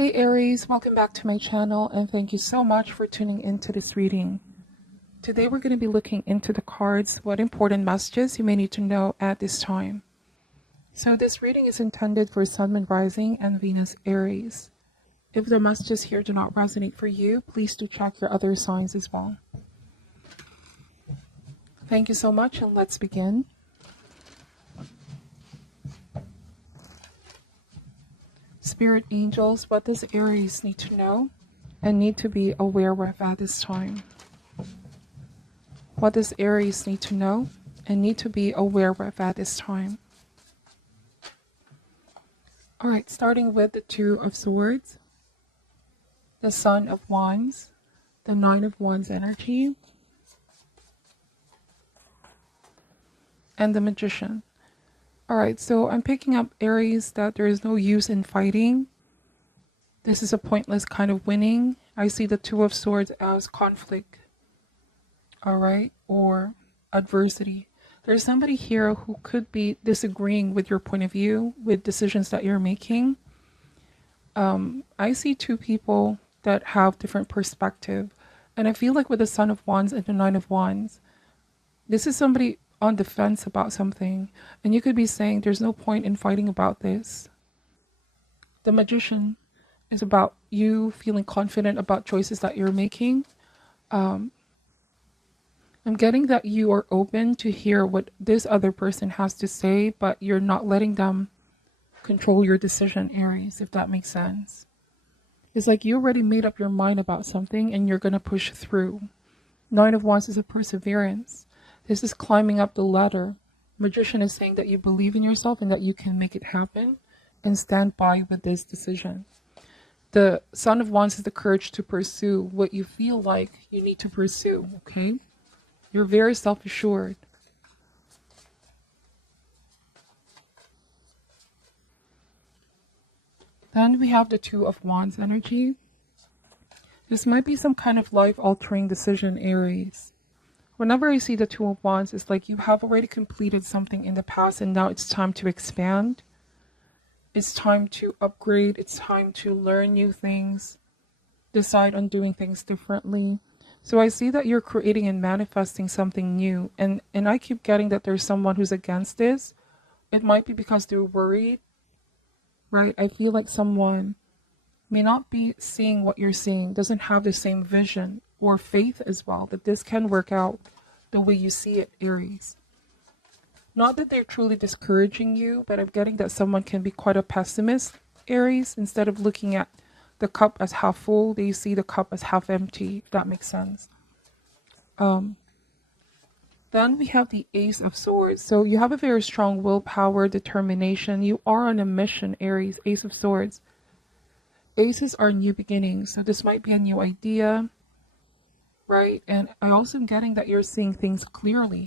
Hey Aries, welcome back to my channel and thank you so much for tuning into this reading. Today we're going to be looking into the cards, what important messages you may need to know at this time. So this reading is intended for Sun, Moon, Rising, and Venus Aries. If the messages here do not resonate for you, please do check your other signs as well. Thank you so much and let's begin. Spirit angels, what does Aries need to know and need to be aware of at this time? What does Aries need to know and need to be aware of at this time? Alright, starting with the Two of Swords, the Sun of Wands, the Nine of Wands energy, and the Magician. Alright, so I'm picking up Aries that there is no use in fighting. This is a pointless kind of winning. I see the Two of Swords as conflict. Alright, or adversity. There's somebody here who could be disagreeing with your point of view, with decisions that you're making. I see two people that have different perspective. And I feel like with the Sun of Wands and the Nine of Wands, this is somebody on the fence about something, and you could be saying there's no point in fighting about this. The Magician is about you feeling confident about choices that you're making. I'm getting that you are open to hear what this other person has to say, but you're not letting them control your decision, Aries, if that makes sense. It's like you already made up your mind about something and you're going to push through. Nine of Wands is a perseverance. This is climbing up the ladder. Magician is saying that you believe in yourself and that you can make it happen and stand by with this decision. The Sun of Wands is the courage to pursue what you feel like you need to pursue, okay? You're very self-assured. Then we have the Two of Wands energy. This might be some kind of life-altering decision, Aries. Whenever I see the Two of Wands, it's like you have already completed something in the past and now it's time to expand. It's time to upgrade. It's time to learn new things, decide on doing things differently. So I see that you're creating and manifesting something new. And I keep getting that there's someone who's against this. It might be because they're worried, right? I feel like someone may not be seeing what you're seeing, doesn't have the same vision or faith as well, that this can work out the way you see it, Aries. Not that they're truly discouraging you, but I'm getting that someone can be quite a pessimist, Aries. Instead of looking at the cup as half full, they see the cup as half empty, if that makes sense. Then we have the Ace of Swords. So you have a very strong willpower, determination. You are on a mission, Aries. Ace of Swords. Aces are new beginnings. So this might be a new idea, right? And I also am getting that you're seeing things clearly.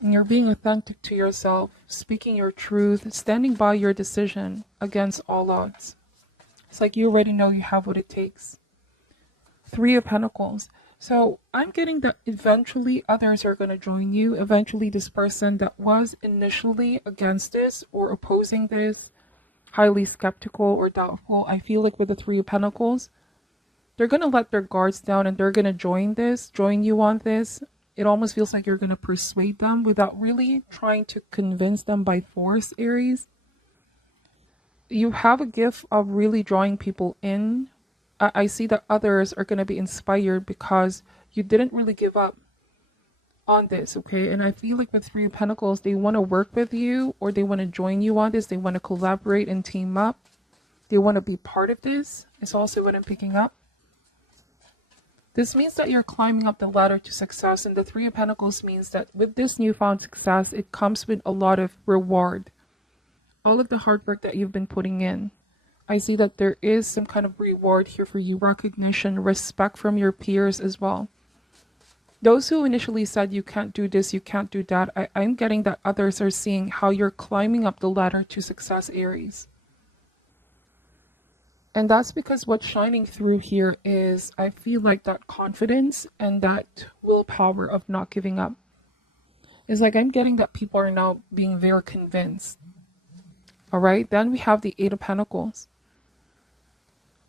And you're being authentic to yourself, speaking your truth, standing by your decision against all odds. It's like you already know you have what it takes. Three of Pentacles. So I'm getting that eventually others are going to join you. Eventually this person that was initially against this or opposing this, highly skeptical or doubtful, I feel like with the Three of Pentacles, they're going to let their guards down and they're going to join you on this. It almost feels like you're going to persuade them without really trying to convince them by force, Aries. You have a gift of really drawing people in. I see that others are going to be inspired because you didn't really give up on this, okay? And I feel like with Three of Pentacles, they want to work with you or they want to join you on this. They want to collaborate and team up. They want to be part of this. It's also what I'm picking up. This means that you're climbing up the ladder to success, and the Three of Pentacles means that with this newfound success, it comes with a lot of reward. All of the hard work that you've been putting in. I see that there is some kind of reward here for you, recognition, respect from your peers as well. Those who initially said you can't do this, you can't do that, I'm getting that others are seeing how you're climbing up the ladder to success, Aries. And that's because what's shining through here is, I feel like that confidence and that willpower of not giving up. It's like I'm getting that people are now being very convinced. All right, then we have the Eight of Pentacles.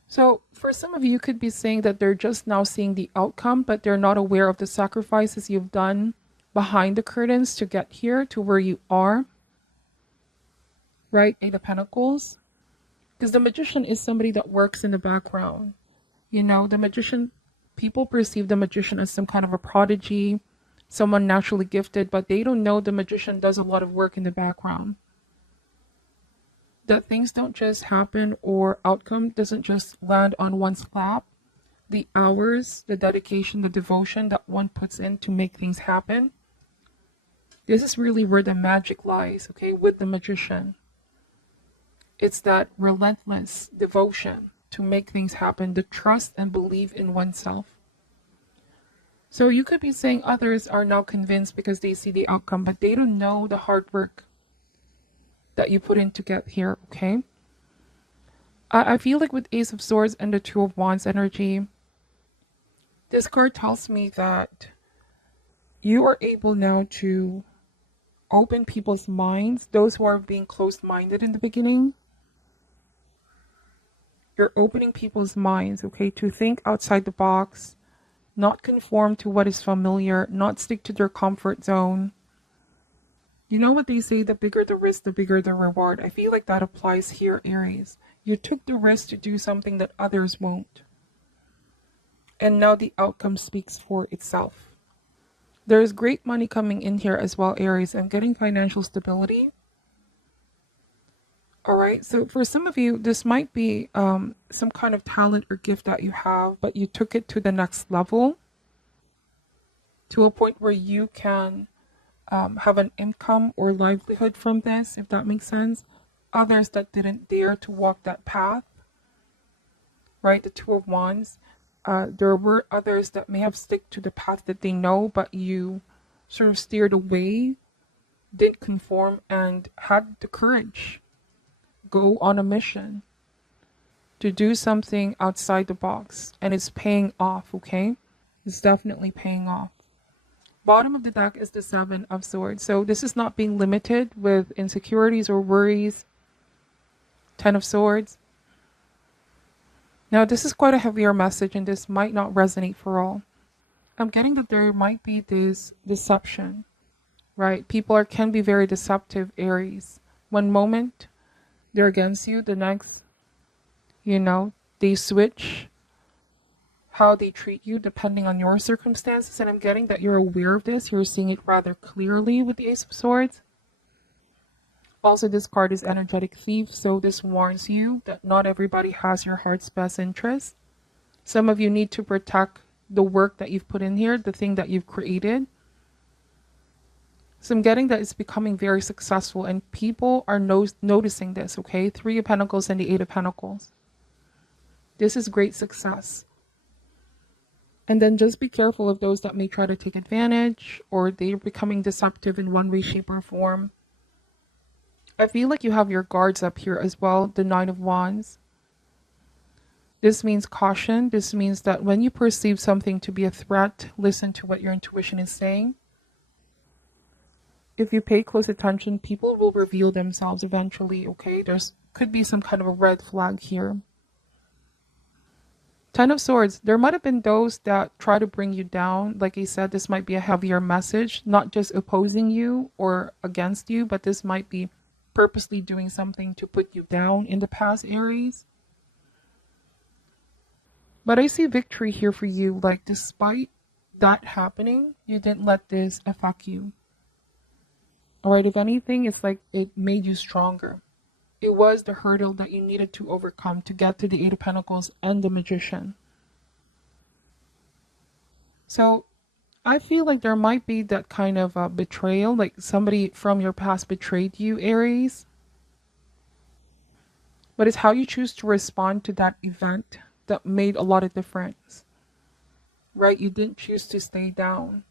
So for some of you, you could be saying that they're just now seeing the outcome, but they're not aware of the sacrifices you've done behind the curtains to get here to where you are. Right? Eight of Pentacles. Because the magician is somebody that works in the background. You know, the magician, people perceive the magician as some kind of a prodigy, someone naturally gifted, but they don't know the magician does a lot of work in the background. That things don't just happen, or outcome doesn't just land on one's lap. The hours, the dedication, the devotion that one puts in to make things happen. This is really where the magic lies, okay, with the magician. It's that relentless devotion to make things happen, the trust and belief in oneself. So you could be saying others are now convinced because they see the outcome, but they don't know the hard work that you put in to get here, okay? I feel like with Ace of Swords and the Two of Wands energy, this card tells me that you are able now to open people's minds, those who are being closed-minded in the beginning. You're opening people's minds, okay, to think outside the box, not conform to what is familiar, not stick to their comfort zone. You know what they say, the bigger the risk, the bigger the reward. I feel like that applies here, Aries. You took the risk to do something that others won't. And now the outcome speaks for itself. There is great money coming in here as well, Aries. I'm getting financial stability. All right, so for some of you, this might be some kind of talent or gift that you have, but you took it to the next level, to a point where you can have an income or livelihood from this, if that makes sense. Others that didn't dare to walk that path, right? The Two of Wands. There were others that may have stick to the path that they know, but you sort of steered away, didn't conform, and had the courage. Go on a mission to do something outside the box, and it's paying off, okay? It's definitely paying off. Bottom of the deck is the Seven of Swords. So this is not being limited with insecurities or worries. Ten of Swords. Now this is quite a heavier message, and this might not resonate for all. I'm getting that there might be this deception, right? People can be very deceptive, Aries. One moment they're against you, the next, you know, they switch how they treat you depending on your circumstances. And I'm getting that you're aware of this. You're seeing it rather clearly with the Ace of Swords. Also, this card is Energetic Thief, so this warns you that not everybody has your heart's best interest. Some of you need to protect the work that you've put in here, the thing that you've created. So I'm getting that it's becoming very successful, and people are noticing this, okay? Three of Pentacles and the Eight of Pentacles. This is great success. And then just be careful of those that may try to take advantage, or they're becoming deceptive in one way, shape, or form. I feel like you have your guards up here as well, the Nine of Wands. This means caution. This means that when you perceive something to be a threat, listen to what your intuition is saying. If you pay close attention, people will reveal themselves eventually, okay? There's could be some kind of a red flag here. Ten of Swords, there might have been those that try to bring you down. Like I said, this might be a heavier message, not just opposing you or against you, but this might be purposely doing something to put you down in the past, Aries. But I see victory here for you. Like, despite that happening, you didn't let this affect you. All right, if anything, it's like it made you stronger. It was the hurdle that you needed to overcome to get to the Eight of Pentacles and the Magician. So I feel like there might be that kind of betrayal, like somebody from your past betrayed you, Aries. But it's how you choose to respond to that event that made a lot of difference. Right? You didn't choose to stay down.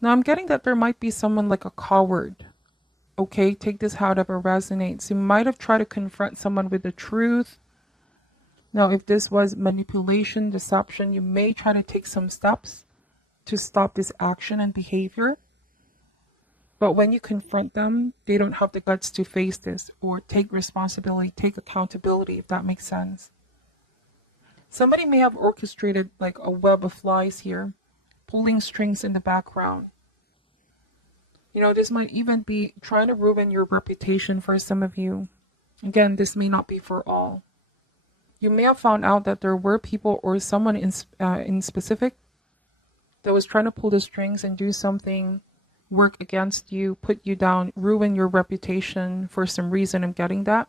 Now I'm getting that there might be someone like a coward. Okay, take this however resonates. You might have tried to confront someone with the truth. Now, if this was manipulation, deception, you may try to take some steps to stop this action and behavior. But when you confront them, they don't have the guts to face this or take responsibility, take accountability, if that makes sense. Somebody may have orchestrated like a web of flies here, pulling strings in the background. You know, this might even be trying to ruin your reputation for some of you. Again, this may not be for all. You may have found out that there were people or someone in specific that was trying to pull the strings and do something, work against you, put you down, ruin your reputation for some reason. I'm getting that.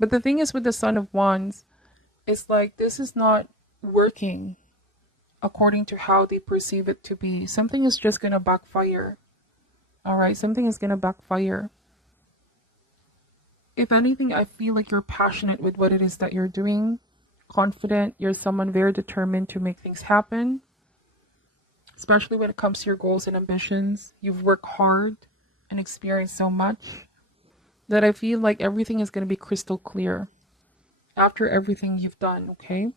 But the thing is with the Son of Wands, it's like this is not working according to how they perceive it to be. Something is just going to backfire. All right, something is going to backfire. If anything, I feel like you're passionate with what it is that you're doing, confident. You're someone very determined to make things happen, especially when it comes to your goals and ambitions. You've worked hard and experienced so much that I feel like everything is going to be crystal clear after everything you've done, okay?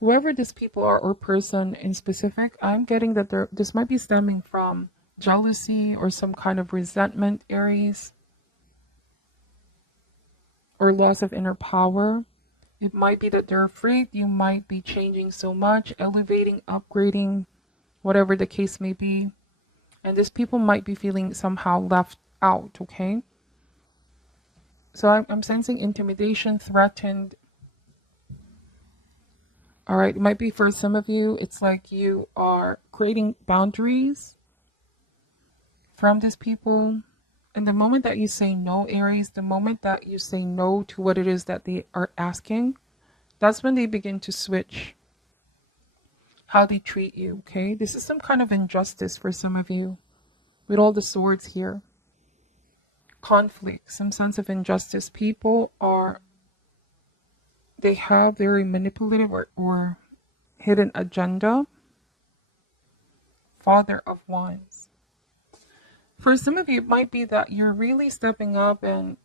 Whoever these people are or person in specific, I'm getting that this might be stemming from jealousy or some kind of resentment, Aries, or loss of inner power. It might be that they're afraid you might be changing so much, elevating, upgrading, whatever the case may be. And these people might be feeling somehow left out, okay? So I'm sensing intimidation, threatened. All right, it might be for some of you, it's like you are creating boundaries from these people. And the moment that you say no, Aries, the moment that you say no to what it is that they are asking, that's when they begin to switch how they treat you, okay? This is some kind of injustice for some of you with all the swords here. Conflict, some sense of injustice. People are, they have very manipulative or hidden agenda. Father of Wands. For some of you, it might be that you're really stepping up, and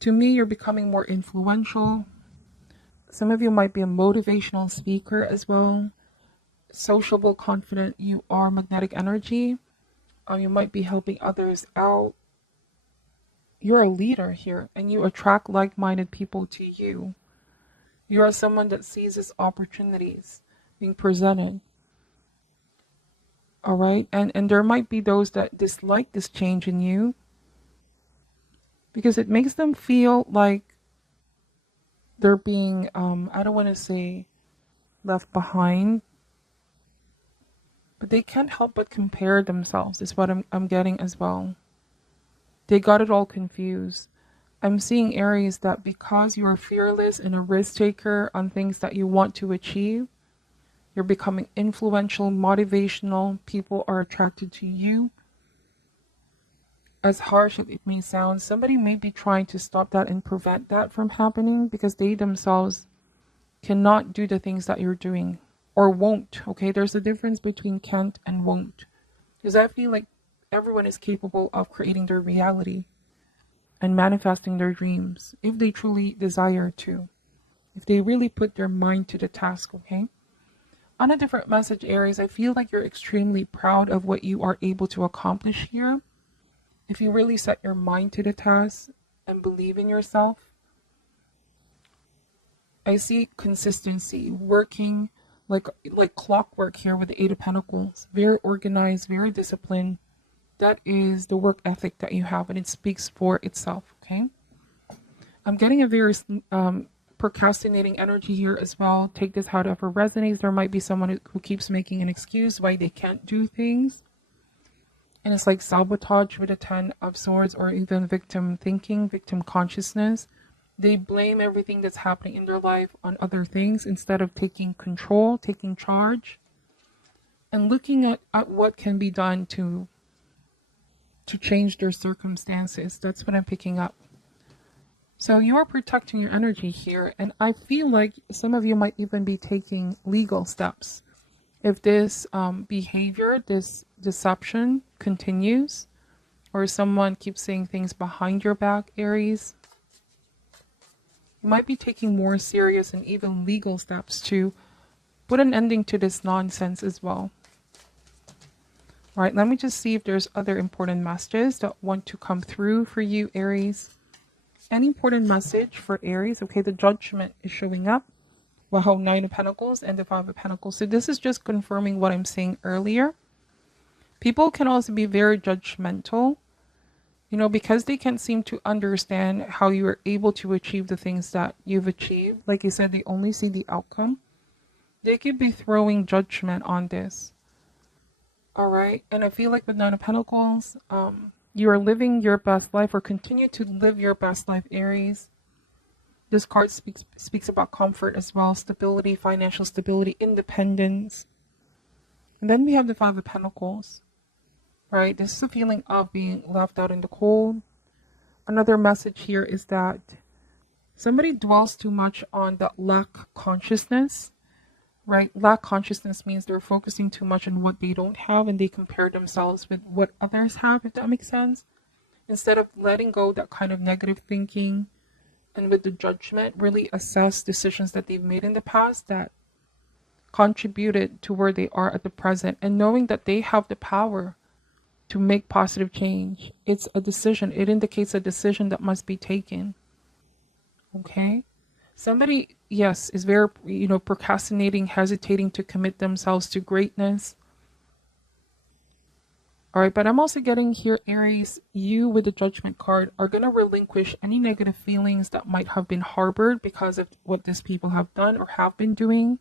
to me, you're becoming more influential. Some of you might be a motivational speaker as well. Sociable, confident. You are magnetic energy. You might be helping others out. You're a leader here, and you attract like-minded people to you. You are someone that seizes opportunities being presented. All right, and there might be those that dislike this change in you because it makes them feel like they're being, I don't want to say left behind, but they can't help but compare themselves, is what I'm getting as well. They got it all confused. I'm seeing, Aries, that because you are fearless and a risk taker on things that you want to achieve, you're becoming influential, motivational. People are attracted to you. As harsh as it may sound, somebody may be trying to stop that and prevent that from happening because they themselves cannot do the things that you're doing or won't. Okay, there's a difference between can't and won't. Because I feel like everyone is capable of creating their reality and manifesting their dreams if they truly desire to. If they really put their mind to the task, okay? On a different message, Aries, I feel like you're extremely proud of what you are able to accomplish here. If you really set your mind to the task and believe in yourself. I see consistency, working like clockwork here with the Eight of Pentacles. Very organized, very disciplined. That is the work ethic that you have, and it speaks for itself, okay? I'm getting a very procrastinating energy here as well. Take this however resonates. There might be someone who keeps making an excuse why they can't do things. And it's like sabotage with a 10 of Swords, or even victim thinking, victim consciousness. They blame everything that's happening in their life on other things instead of taking control, taking charge, and looking at what can be done to change their circumstances. That's what I'm picking up. So you are protecting your energy here, and I feel like some of you might even be taking legal steps. If this behavior, this deception continues, or someone keeps saying things behind your back, Aries, you might be taking more serious and even legal steps to put an ending to this nonsense as well. All right, let me just see if there's other important messages that want to come through for you, Aries. An important message for Aries. Okay, the Judgment is showing up. Wow, Nine of Pentacles and the Five of Pentacles. So this is just confirming what I'm saying earlier. People can also be very judgmental, because they can't seem to understand how you are able to achieve the things that you've achieved. Like you said, they only see the outcome. They could be throwing judgment on this. All right. And I feel like with Nine of Pentacles, you are living your best life or continue to live your best life, Aries. This card speaks about comfort as well, stability, financial stability, independence. And then we have the Five of Pentacles, right? This is a feeling of being left out in the cold. Another message here is that somebody dwells too much on the lack consciousness. Right? Lack consciousness means they're focusing too much on what they don't have and they compare themselves with what others have, if that makes sense. Instead of letting go that kind of negative thinking and with the Judgment, really assess decisions that they've made in the past that contributed to where they are at the present, and knowing that they have the power to make positive change. It's a decision. It indicates a decision that must be taken. Okay? Somebody, yes, is very, procrastinating, hesitating to commit themselves to greatness. All right, but I'm also getting here, Aries, you with the Judgment card are going to relinquish any negative feelings that might have been harbored because of what these people have done or have been doing.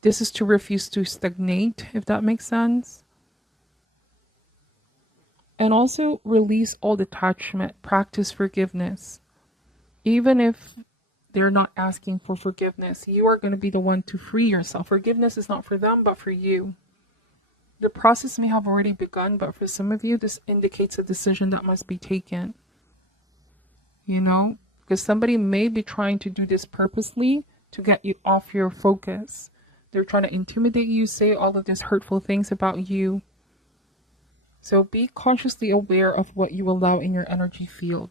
This is to refuse to stagnate, if that makes sense. And also release all detachment, practice forgiveness. Even if they're not asking for forgiveness, you are going to be the one to free yourself. Forgiveness is not for them, but for you. The process may have already begun, but for some of you, this indicates a decision that must be taken. Because somebody may be trying to do this purposely to get you off your focus. They're trying to intimidate you, say all of these hurtful things about you. So be consciously aware of what you allow in your energy field.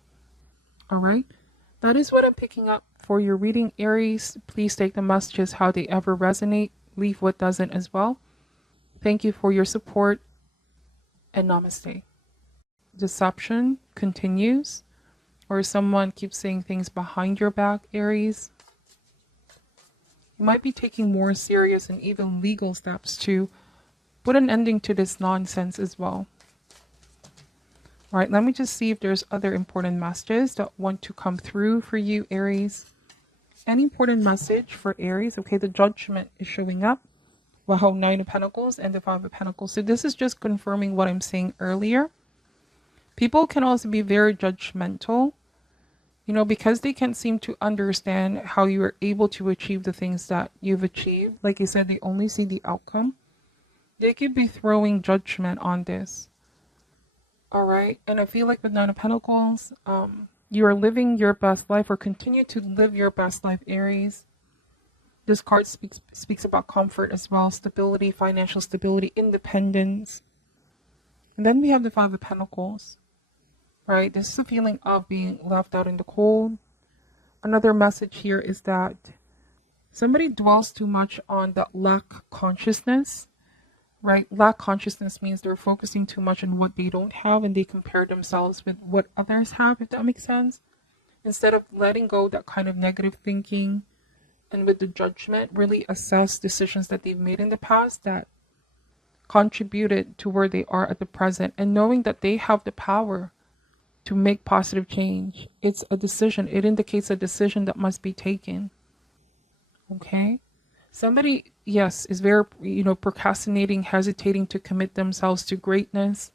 All right? That is what I'm picking up for your reading, Aries. Please take the messages how they ever resonate. Leave what doesn't as well. Thank you for your support, and namaste. Deception continues, or someone keeps saying things behind your back, Aries. You might be taking more serious and even legal steps to put an ending to this nonsense as well. All right, let me just see if there's other important messages that want to come through for you, Aries. An important message for Aries. Okay, the Judgment is showing up. Wow, Nine of Pentacles and the Five of Pentacles. So this is just confirming what I'm saying earlier. People can also be very judgmental, because they can't seem to understand how you are able to achieve the things that you've achieved. Like I said, they only see the outcome. They could be throwing judgment on this. All right. And I feel like with Nine of Pentacles, you are living your best life or continue to live your best life, Aries. This card speaks about comfort as well, stability, financial stability, independence. And then we have the Five of Pentacles, right? This is a feeling of being left out in the cold. Another message here is that somebody dwells too much on the lack consciousness. Right? Lack consciousness means they're focusing too much on what they don't have and they compare themselves with what others have, if that makes sense. Instead of letting go that kind of negative thinking and with the Judgment, really assess decisions that they've made in the past that contributed to where they are at the present, and knowing that they have the power to make positive change. It's a decision. It indicates a decision that must be taken. Okay? Somebody, yes, is very, procrastinating, hesitating to commit themselves to greatness.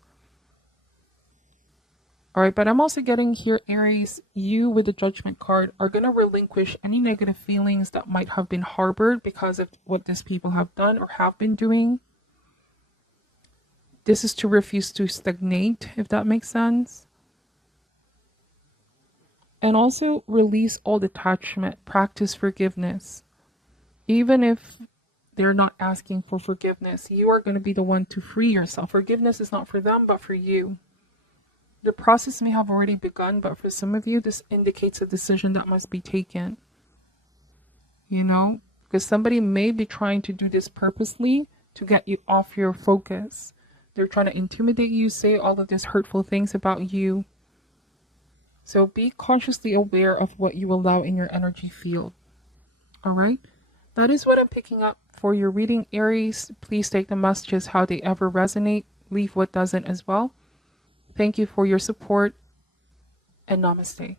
All right, but I'm also getting here, Aries, you with the Judgment card are going to relinquish any negative feelings that might have been harbored because of what these people have done or have been doing. This is to refuse to stagnate, if that makes sense. And also release all detachment, practice forgiveness. Even if they're not asking for forgiveness, you are going to be the one to free yourself. Forgiveness is not for them, but for you. The process may have already begun, but for some of you, this indicates a decision that must be taken. Because somebody may be trying to do this purposely to get you off your focus. They're trying to intimidate you, say all of these hurtful things about you. So be consciously aware of what you allow in your energy field. All right? That is what I'm picking up for your reading, Aries. Please take the messages how they ever resonate. Leave what doesn't as well. Thank you for your support, and namaste.